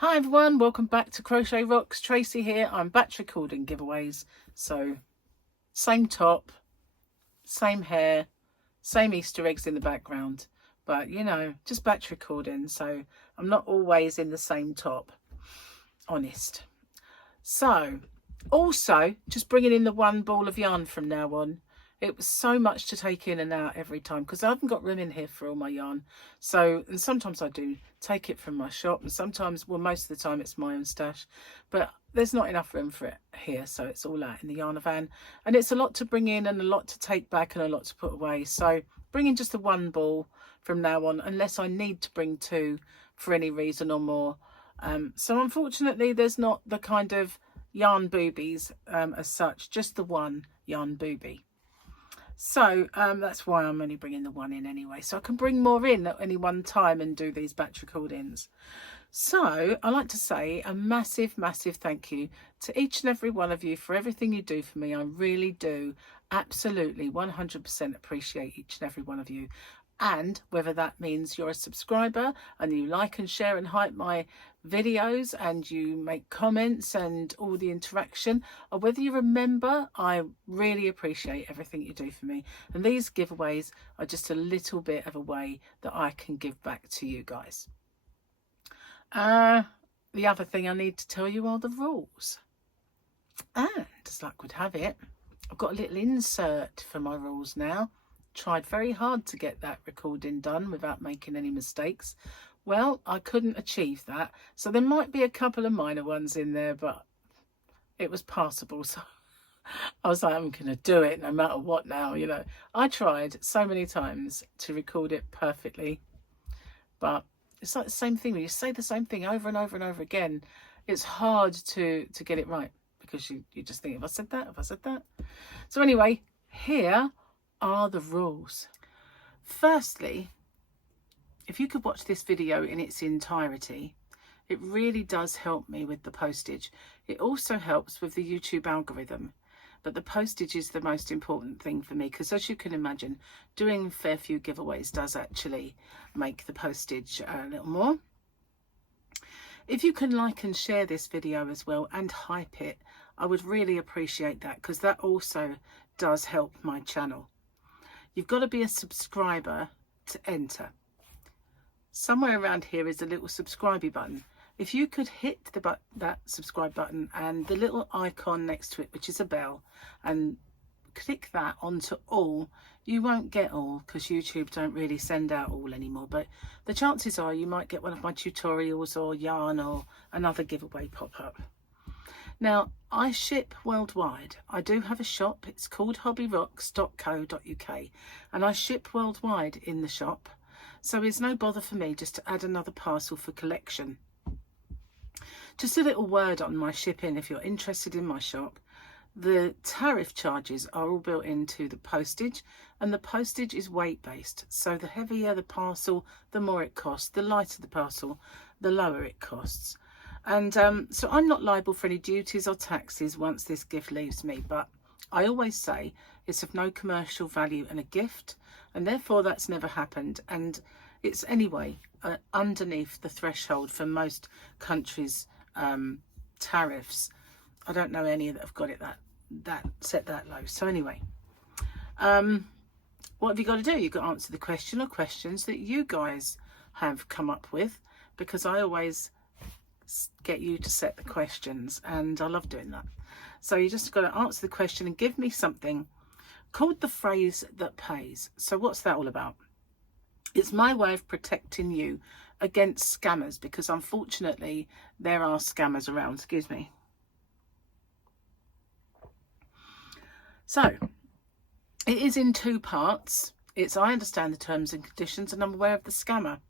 Hi everyone, welcome back to Crochet Rocks. Tracy here. I'm batch recording giveaways. So same top, same hair, same Easter eggs in the background. But you know, just batch recording. So I'm not always in the same top. Honest. So also just bringing in the one ball of yarn from now on. It was so much to take in and out every time because I haven't got room in here for all my yarn. So, and sometimes I do take it from my shop, and sometimes, well, most of the time it's my own stash, but there's not enough room for it here. So it's all out in the yarn van, and it's a lot to bring in and a lot to take back and a lot to put away. So bring in just the one ball from now on, unless I need to bring two for any reason or more. So unfortunately, there's not the kind of yarn boobies as such, just the one yarn boobie. So that's why I'm only bringing the one in anyway, so I can bring more in at any one time and do these batch recordings. So I like to say a massive thank you to each and every one of you for everything you do for me. I really do absolutely 100% appreciate each and every one of you. And whether that means you're a subscriber and you like and share and hype my videos and you make comments and all the interaction, or whether you're a member, I really appreciate everything you do for me. And these giveaways are just a little bit of a way that I can give back to you guys. The other thing I need to tell you are the rules. And as luck would have it, I've got a little insert for my rules now. Tried very hard to get that recording done without making any mistakes. Well, I couldn't achieve that, so there might be a couple of minor ones in there, but it was passable. So I was like, I'm gonna do it no matter what now, you know. I tried so many times to record it perfectly, but it's like the same thing when you say the same thing over and over and over again. It's hard to get it right because you just think, have I said that? So anyway, here are the rules. Firstly, if you could watch this video in its entirety, it really does help me with the postage. It also helps with the YouTube algorithm, but the postage is the most important thing for me because, as you can imagine, doing a fair few giveaways does actually make the postage a little more. If you can like and share this video as well and hype it, I would really appreciate that because that also does help my channel. You've got to be a subscriber to enter. Somewhere around here is a little subscribe button. If you could hit that subscribe button and the little icon next to it, which is a bell, and click that onto all, you won't get all because YouTube don't really send out all anymore, but the chances are you might get one of my tutorials or yarn or another giveaway pop up. Now, I ship worldwide. I do have a shop. It's called hobbyrocks.co.uk, and I ship worldwide in the shop. So it's no bother for me just to add another parcel for collection. Just a little word on my shipping if you're interested in my shop. The tariff charges are all built into the postage, and the postage is weight based. So the heavier the parcel, the more it costs. The lighter the parcel, the lower it costs. And so I'm not liable for any duties or taxes once this gift leaves me, but I always say it's of no commercial value and a gift, and therefore that's never happened. And it's anyway underneath the threshold for most countries' tariffs. I don't know any that have got it that set that low. So anyway, what have you got to do? You've got to answer the question or questions that you guys have come up with, because I always get you to set the questions and I love doing that. So you just got to answer the question and give me something called the phrase that pays. So what's that all about? It's my way of protecting you against scammers, because unfortunately there are scammers around. Excuse me. So it is in two parts. It's I understand the terms and conditions and I'm aware of the scammer.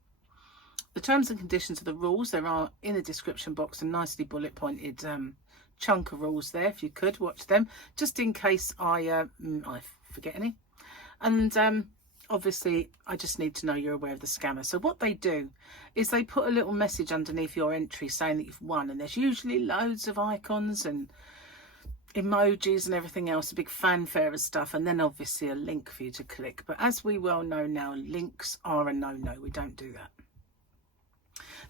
The terms and conditions are the rules. There are in the description box a nicely bullet pointed chunk of rules there. If you could watch them, just in case I forget any. And obviously, I just need to know you're aware of the scammer. So what they do is they put a little message underneath your entry saying that you've won, and there's usually loads of icons and emojis and everything else, a big fanfare of stuff, and then obviously a link for you to click. But as we well know now, links are a no-no. We don't do that.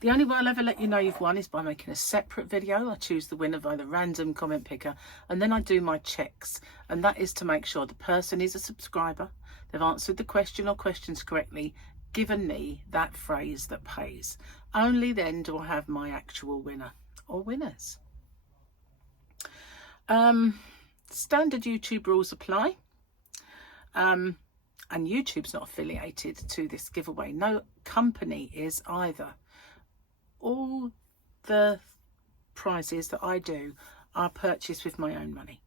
The only way I'll ever let you know you've won is by making a separate video. I choose the winner by the random comment picker, and then I do my checks, and that is to make sure the person is a subscriber, they've answered the question or questions correctly, given me that phrase that pays. Only then do I have my actual winner or winners. Standard YouTube rules apply. And YouTube's not affiliated to this giveaway. No company is either. All the prizes that I do are purchased with my own money.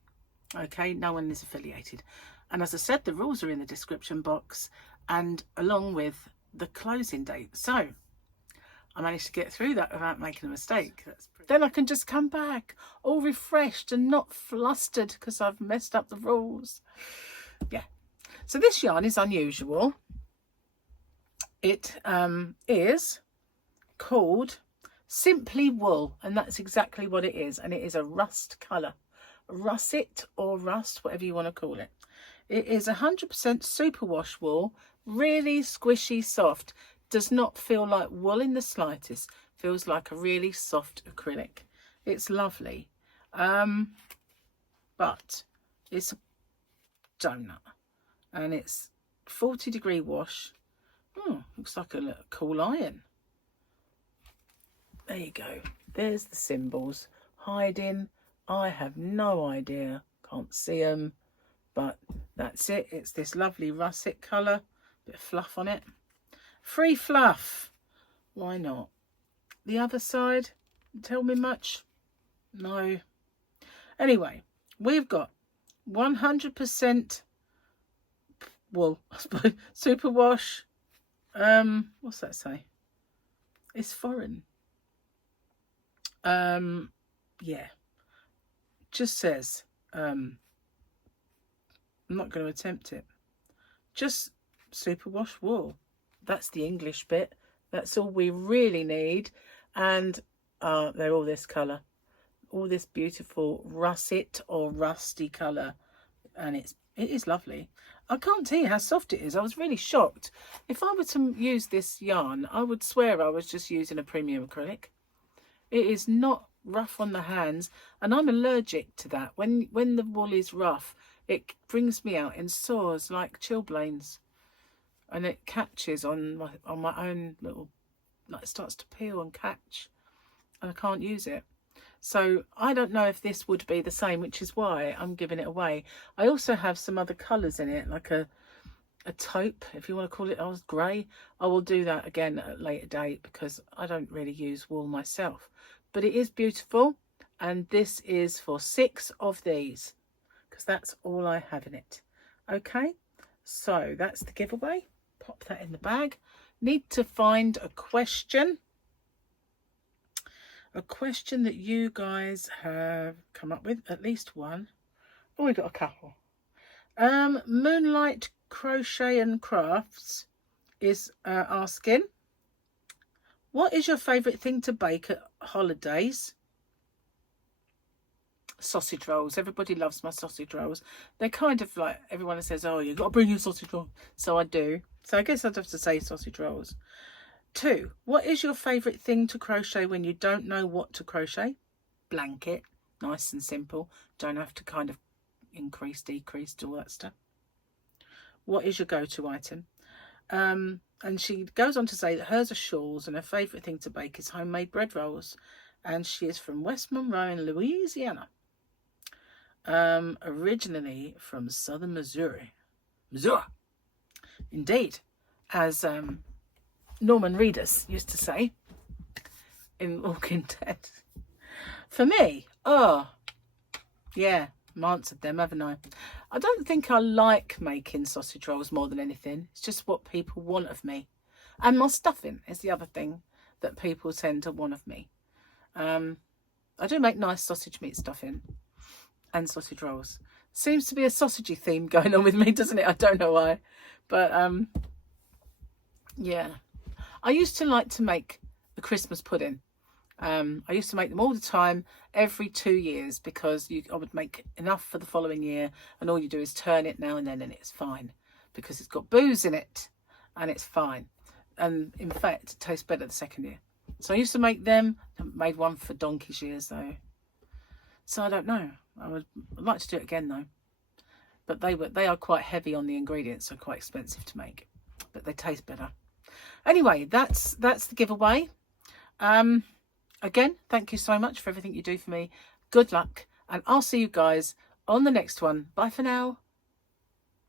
Okay, no one is affiliated. And as I said, the rules are in the description box and along with the closing date. So I managed to get through that without making a mistake. Then I can just come back all refreshed and not flustered because I've messed up the rules. Yeah. So this yarn is unusual. It is called Simply Wool, and that's exactly what it is. And it is a rust colour. Russet or rust, whatever you want to call it. It is 100% superwash wool, really squishy, soft. Does not feel like wool in the slightest. Feels like a really soft acrylic. It's lovely. But it's a donut. And it's 40-degree wash. Looks like a little cool iron. There you go. There's the symbols. Hiding. I have no idea. Can't see them. But that's it. It's this lovely russet colour. Bit of fluff on it. Free fluff. Why not? The other side. Tell me much? No. Anyway, we've got 100% wool, I suppose. Superwash. What's that say? It's foreign. Yeah. Just says, I'm not going to attempt it. Just superwash wool. That's the English bit. That's all we really need. And they're all this colour. All this beautiful russet or rusty colour. And it is lovely. I can't tell you how soft it is. I was really shocked. If I were to use this yarn, I would swear I was just using a premium acrylic. It is not rough on the hands, and I'm allergic to that. When the wool is rough, it brings me out in sores like chilblains, and it catches on my own little, like, it starts to peel and catch, and I can't use it. So I don't know if this would be the same, which is why I'm giving it away. I also have some other colours in it, like a taupe, if you want to call it, grey. I will do that again at a later date because I don't really use wool myself. But it is beautiful, and this is for 6 of these because that's all I have in it. Okay, so that's the giveaway. Pop that in the bag. Need to find a question. A question that you guys have come up with, at least one. Oh, we got a couple. Moonlight Crochet and Crafts is asking, what is your favourite thing to bake at holidays? Sausage rolls. Everybody loves my sausage rolls. They're kind of like, everyone says, oh, you've got to bring your sausage roll. So I do. So I guess I'd have to say sausage rolls. 2, what is your favourite thing to crochet when you don't know what to crochet? Blanket. Nice and simple. Don't have to kind of increase, decrease, do all that stuff. What is your go-to item? And she goes on to say that hers are shawls and her favourite thing to bake is homemade bread rolls. And she is from West Monroe in Louisiana. Originally from southern Missouri. Missouri. Indeed. As Norman Reedus used to say in Walking Dead. For me, yeah, I've answered them, haven't I? I don't think I like making sausage rolls more than anything. It's just what people want of me. And my stuffing is the other thing that people tend to want of me. I do make nice sausage meat stuffing and sausage rolls. Seems to be a sausagey theme going on with me, doesn't it? I don't know why. But, yeah. I used to like to make a Christmas pudding. I used to make them all the time, every 2 years, because I would make enough for the following year, and all you do is turn it now and then, and it's fine, because it's got booze in it, and it's fine. And in fact, it tastes better the second year. So I used to make them. I haven't made one for donkey's years though. So I don't know. I'd like to do it again though. But they are quite heavy on the ingredients, so quite expensive to make. But they taste better. Anyway, that's the giveaway. Again, thank you so much for everything you do for me. Good luck, and I'll see you guys on the next one. Bye for now.